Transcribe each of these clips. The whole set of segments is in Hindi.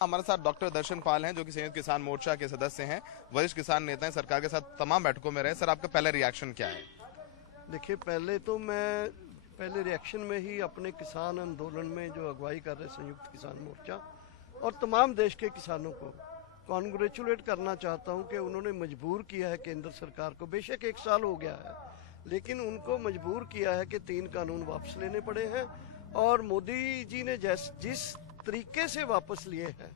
हमारे साथ डॉक्टर दर्शन पाल हैं जो कि संयुक्त किसान मोर्चा के सदस्य हैं, वरिष्ठ किसान नेता हैं, सरकार के साथ तमाम बैठकों में रहे। सर, आपका पहला रिएक्शन क्या है? देखिए, पहले रिएक्शन में ही अपने किसान आंदोलन में जो अगुवाई कर रहे संयुक्त किसान मोर्चा और तमाम देश के किसानों को कॉन्ग्रेचुलेट करना चाहता हूं कि उन्होंने मजबूर किया है केंद्र सरकार को। बेशक 1 साल हो गया है, लेकिन उनको मजबूर किया है कि 3 कानून वापस लेने पड़े हैं। और मोदी जी ने जिस तरीके से वापस लिए हैं,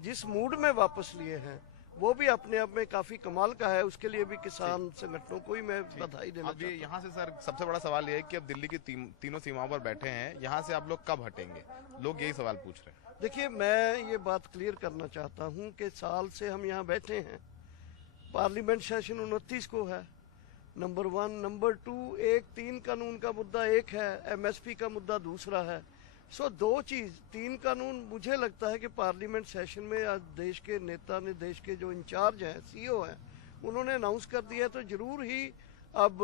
जिस मूड में वापस लिए हैं, वो भी अपने आप में काफी कमाल का है। उसके लिए भी किसान संगठनों को ही मैं बधाई देना चाहता हूं। यहाँ से सर सबसे बड़ा सवाल ये है कि अब दिल्ली की तीनों सीमाओं पर बैठे हैं, यहाँ से आप लोग कब हटेंगे? लोग यही सवाल पूछ रहे हैं। देखिए, मैं ये बात क्लियर करना चाहता हूं कि साल से हम यहाँ बैठे हैं। पार्लियामेंट सेशन 29 को है, नंबर 1। नंबर 2, 3 कानून का मुद्दा एक है, एमएसपी का मुद्दा दूसरा है। सो 2 चीज, 3 कानून मुझे लगता है कि पार्लियामेंट सेशन में आज देश के नेता ने, देश के जो इंचार्ज हैं, सीईओ हैं, उन्होंने अनाउंस कर दिया है। तो जरूर ही अब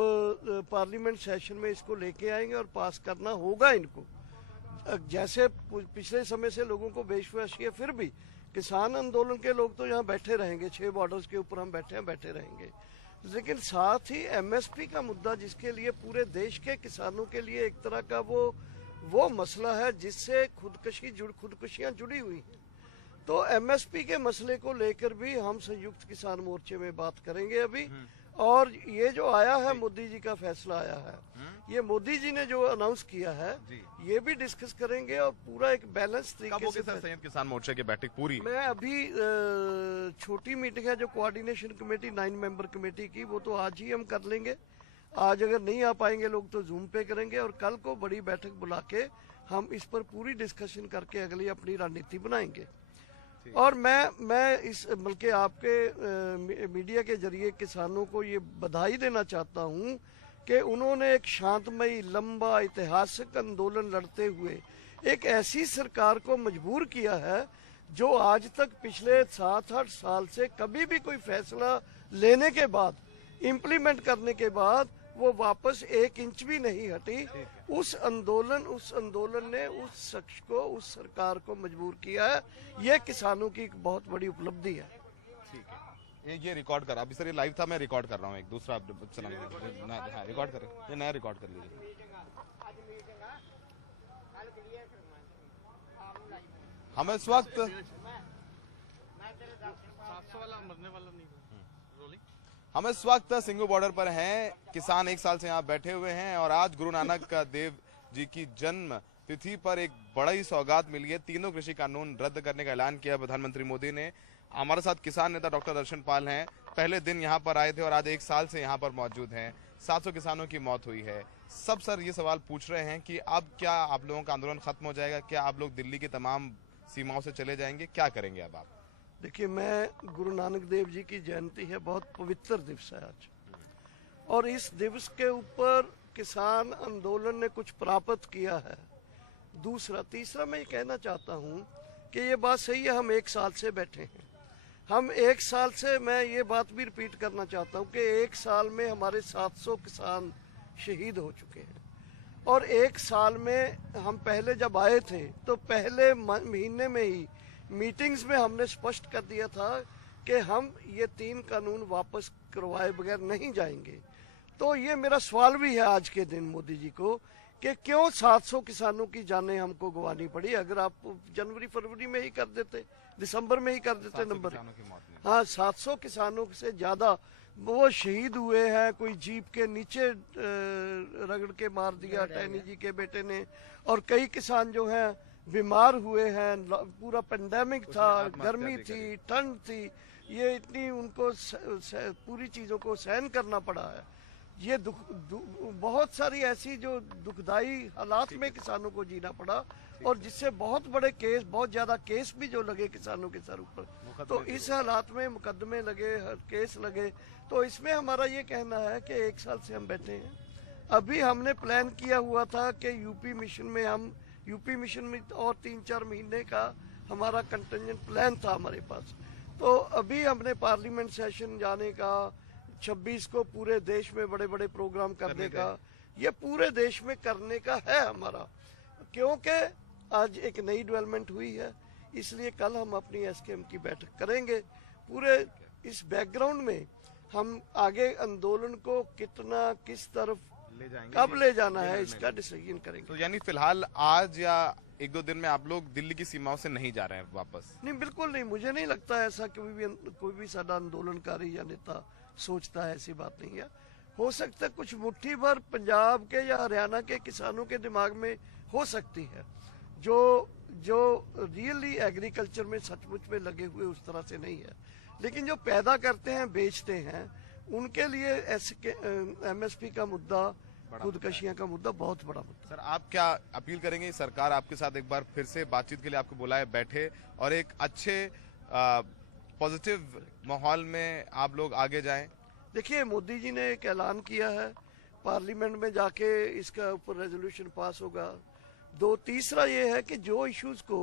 पार्लियामेंट सेशन में इसको लेके आएंगे और पास करना होगा इनको। जैसे पिछले समय से लोगों को बेविश्वासी है, फिर भी किसान आंदोलन के लोग तो यहाँ बैठे रहेंगे। 6 बॉर्डर्स के ऊपर हम बैठे रहेंगे। लेकिन साथ ही एमएसपी का मुद्दा, जिसके लिए पूरे देश के किसानों के लिए एक तरह का वो मसला है जिससे खुदकुशियां जुड़ी हुई हैं। तो एमएसपी के मसले को लेकर भी हम संयुक्त किसान मोर्चे में बात करेंगे अभी। और ये जो आया है, मोदी जी का फैसला आया है, ये मोदी जी ने जो अनाउंस किया है, ये भी डिस्कस करेंगे और पूरा एक बैलेंस तरीके से। संयुक्त किसान मोर्चे की बैठक पूरी मैं अभी छोटी मीटिंग है जो कोऑर्डिनेशन कमेटी 9 मेंबर कमेटी की, वो तो आज ही हम कर लेंगे। आज अगर नहीं आ पाएंगे लोग तो जूम पे करेंगे, और कल को बड़ी बैठक बुला के हम इस पर पूरी डिस्कशन करके अगली अपनी रणनीति बनाएंगे। और मैं इस बल्कि आपके मीडिया के जरिए किसानों को ये बधाई देना चाहता हूँ कि उन्होंने एक शांतमयी, लंबा, ऐतिहासिक आंदोलन लड़ते हुए एक ऐसी सरकार को मजबूर किया है जो आज तक पिछले 7-8 साल से कभी भी कोई फैसला लेने के बाद, इम्प्लीमेंट करने के बाद वो वापस 1 इंच भी नहीं हटी। उस आंदोलन ने उस शख्स को, उस सरकार को मजबूर किया है। ये किसानों की एक बहुत बड़ी उपलब्धि है। ठीक है, ये रिकॉर्ड कर, अभी सर ये लाइव था, मैं रिकॉर्ड कर रहा हूँ। एक दूसरा रिकॉर्ड करें, ये नया रिकॉर्ड कर लीजिए। हमें इस वक्त हम इस वक्त सिंघू बॉर्डर पर हैं। किसान 1 साल से यहाँ बैठे हुए हैं और आज गुरु नानक देव जी की जन्म तिथि पर एक बड़ा ही सौगात मिली है। तीनों कृषि कानून रद्द करने का ऐलान किया प्रधानमंत्री मोदी ने। हमारे साथ किसान नेता डॉक्टर दर्शन पाल हैं, पहले दिन यहाँ पर आए थे और आज 1 साल से यहाँ पर मौजूद हैं। 700 किसानों की मौत हुई है। सब सर ये सवाल पूछ रहे हैं कि अब क्या आप लोगों का आंदोलन खत्म हो जाएगा? क्या आप लोग दिल्ली की तमाम सीमाओं से चले जाएंगे? क्या करेंगे अब आप? देखिए, मैं गुरु नानक देव जी की जयंती है, बहुत पवित्र दिवस है आज, और इस दिवस के ऊपर किसान आंदोलन ने कुछ प्राप्त किया है। तीसरा मैं ये कहना चाहता हूँ कि ये बात सही है, हम 1 साल से बैठे हैं। हम 1 साल से, मैं ये बात भी रिपीट करना चाहता हूँ कि 1 साल में हमारे 700 किसान शहीद हो चुके हैं। और 1 साल में हम पहले जब आए थे तो पहले महीने में ही मीटिंग्स में हमने स्पष्ट कर दिया था कि हम ये 3 कानून वापस करवाए बगैर नहीं जाएंगे। तो ये मेरा सवाल भी है आज के दिन मोदी जी को कि क्यों 700 किसानों की जानें हमको गंवानी पड़ी? अगर आप जनवरी-फरवरी में ही कर देते, दिसंबर में ही कर देते नंबर। हाँ, 700 किसानों से ज्यादा वो शहीद हुए हैं। कोई जीप के नीचे रगड़ के मार दिया टैनी जी के बेटे ने, और कई किसान जो हैं बीमार हुए हैं। पूरा पेंडेमिक था, गर्मी थी, ठंड थी, ये इतनी उनको पूरी चीजों को सहन करना पड़ा है। ये बहुत सारी ऐसी जो दुखदाई हालात में किसानों को जीना पड़ा, और जिससे बहुत बड़े केस, बहुत ज्यादा केस भी जो लगे किसानों के सर ऊपर। तो इस हालात में मुकदमे लगे, केस लगे। तो इसमें हमारा ये कहना है कि 1 साल से हम बैठे हैं। अभी हमने प्लान किया हुआ था कि यूपी मिशन में और 3-4 महीने का हमारा कंटिजेंट प्लान था हमारे पास। तो अभी हमने पार्लियामेंट सेशन जाने का, 26 को पूरे देश में बड़े बड़े प्रोग्राम करने का, ये पूरे देश में करने का है हमारा। क्योंकि आज एक नई डेवलपमेंट हुई है, इसलिए कल हम अपनी एसकेएम की बैठक करेंगे। पूरे इस बैकग्राउंड में हम आगे आंदोलन को कितना, किस तरफ, ले जाएंगे, कब ले जाना है, इसका डिसीजन करेंगे। तो यानी फिलहाल आज या एक दो दिन में आप लोग दिल्ली की सीमाओं से नहीं जा रहे हैं वापस? नहीं, बिल्कुल नहीं। मुझे नहीं लगता ऐसा कोई भी सादा आंदोलनकारी या नेता सोचता है, ऐसी बात नहीं है। हो सकता है कुछ मुट्ठी भर पंजाब के या हरियाणा के किसानों के दिमाग में हो सकती है, जो रियली एग्रीकल्चर में सचमुच में लगे हुए उस तरह से नहीं है, लेकिन जो पैदा करते हैं, बेचते हैं, उनके लिए एमएसपी का मुद्दा, खुदकशियां का मुद्दा बहुत बड़ा मुद्दा। सर, आप क्या अपील करेंगे? सरकार आपके साथ एक बार फिर से बातचीत के लिए आपको बुलाए, बैठे और एक अच्छे पॉजिटिव माहौल में आप लोग आगे जाएं। देखिए, मोदी जी ने एक ऐलान किया है, पार्लियामेंट में जाके इसका ऊपर रेजोल्यूशन पास होगा। तीसरा ये है कि जो इश्यूज को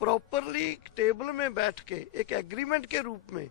प्रॉपरली टेबल में बैठ के एक एग्रीमेंट के रूप में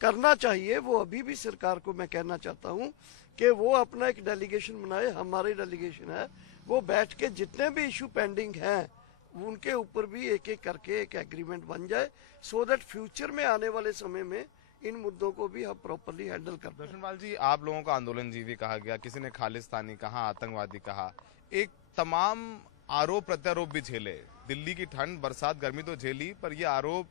करना चाहिए, वो अभी भी सरकार को मैं कहना चाहता हूँ कि वो अपना एक डेलीगेशन बनाए। हमारी डेलीगेशन है, वो बैठ के जितने भी इशू पेंडिंग हैं उनके ऊपर भी एक एक करके एक एग्रीमेंट बन जाए, सो दैट फ्यूचर में आने वाले समय में इन मुद्दों को भी हम प्रॉपरली हैंडल कर पाए। दर्शनपाल जी, आप लोगों को आंदोलनजीवी कहा गया, किसी ने खालिस्तानी कहा, आतंकवादी कहा, एक तमाम आरोप प्रत्यारोप भी झेले। दिल्ली की ठंड, बरसात, गर्मी तो झेली, पर ये आरोप,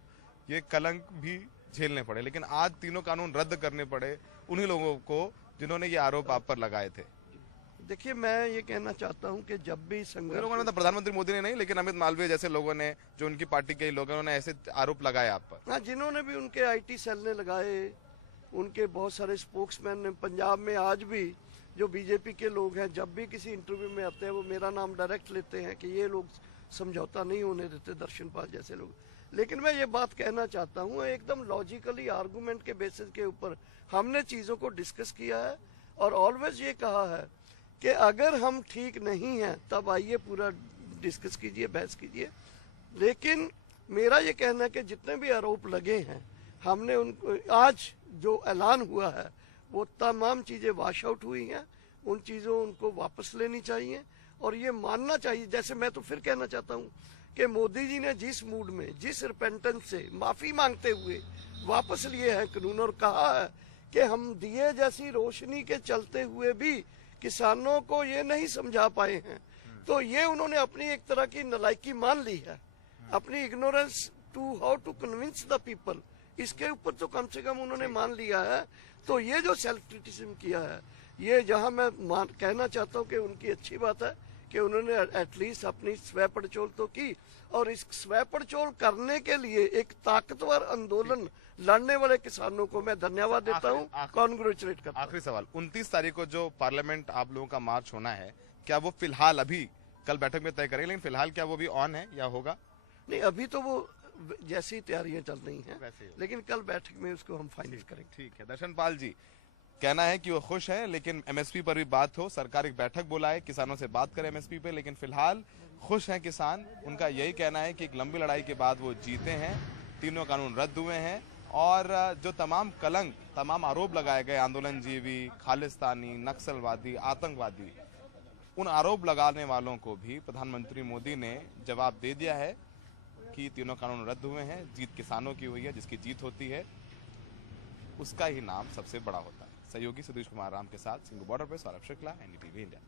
ये कलंक भी झेलने पड़े। लेकिन आज तीनों कानून रद्द करने पड़े उन्हीं लोगों को जिन्होंने ये आरोप आप पर लगाए थे। देखिए, मैं ये कहना चाहता हूँ कि जब भी संघर्ष, लोगों ने, मतलब प्रधानमंत्री मोदी ने नहीं, लेकिन अमित मालवीय जैसे लोगों ने, जो उनकी पार्टी के लोग हैं, उन्होंने ऐसे आरोप लगाए आप पर। हाँ, जिन्होंने भी, उनके आईटी सेल ने लगाए, उनके बहुत सारे स्पोक्समैन ने। पंजाब में आज भी जो बीजेपी के लोग हैं, जब भी किसी इंटरव्यू में आते हैं, वो मेरा नाम डायरेक्ट लेते हैं कि ये लोग समझौता नहीं होने देते, दर्शनपाल जैसे लोग। लेकिन मैं ये बात कहना चाहता हूँ, एकदम लॉजिकली आर्गूमेंट के बेसिस के ऊपर हमने चीज़ों को डिस्कस किया है और ऑलवेज ये कहा है कि अगर हम ठीक नहीं हैं तब आइए पूरा डिस्कस कीजिए, बहस कीजिए। लेकिन मेरा ये कहना है कि जितने भी आरोप लगे हैं, हमने उनको, आज जो ऐलान हुआ है वो तमाम चीज़ें वॉश आउट हुई हैं। उन चीज़ों उनको वापस लेनी चाहिए और ये मानना चाहिए। जैसे मैं तो फिर कहना चाहता हूँ कि मोदी जी ने जिस मूड में, जिस रिपेंटेंस से, माफ़ी मांगते हुए वापस लिए हैं कानून और कहा है कि हम दिए जैसी रोशनी के चलते हुए भी किसानों को ये नहीं समझा पाए हैं, तो ये उन्होंने अपनी एक तरह की नालायकी मान ली है, अपनी ignorance to how to convince the people, इसके ऊपर तो कम से कम उन्होंने मान लिया है। तो ये जो सेल्फ क्रिटिसिज्म किया है, ये जहां मैं कहना चाहता हूँ कि उनकी अच्छी बात है कि उन्होंने एटलीस्ट अपनी स्वय पड़चोल तो की, और इस स्वय पड़चोल करने के लिए एक ताकतवर आंदोलन लड़ने वाले किसानों को मैं धन्यवाद देता हूँ, कॉन्ग्रेचुलेट करता हूँ। आखिरी सवाल, 29 तारीख को जो पार्लियामेंट आप लोगों का मार्च होना है, क्या वो फिलहाल, अभी कल बैठक में तय करेंगे, लेकिन फिलहाल क्या वो भी ऑन है या होगा? नहीं, अभी तो वो जैसी तैयारियां चल रही हैं, लेकिन कल बैठक में उसको हम फाइनल करेंगे। ठीक है। दर्शनपाल जी कहना है कि वो खुश है, लेकिन एमएसपी पर भी बात हो, सरकार एक बैठक बुलाए, किसानों से बात करे एमएसपी पे, लेकिन फिलहाल खुश हैं किसान। उनका यही कहना है कि एक लंबी लड़ाई के बाद वो जीते हैं, तीनों कानून रद्द हुए हैं और जो तमाम कलंक, तमाम आरोप लगाए गए, आंदोलनजीवी, खालिस्तानी, नक्सलवादी, आतंकवादी, उन आरोप लगाने वालों को भी प्रधानमंत्री मोदी ने जवाब दे दिया है कि तीनों कानून रद्द हुए हैं। जीत किसानों की हुई है, जिसकी जीत होती है उसका ही नाम सबसे बड़ा होता है। सहयोगी सुदेश कुमार राम के साथ सिंगू बॉर्डर पर सौरभ शुक्ला, एनडीटीवी इंडिया।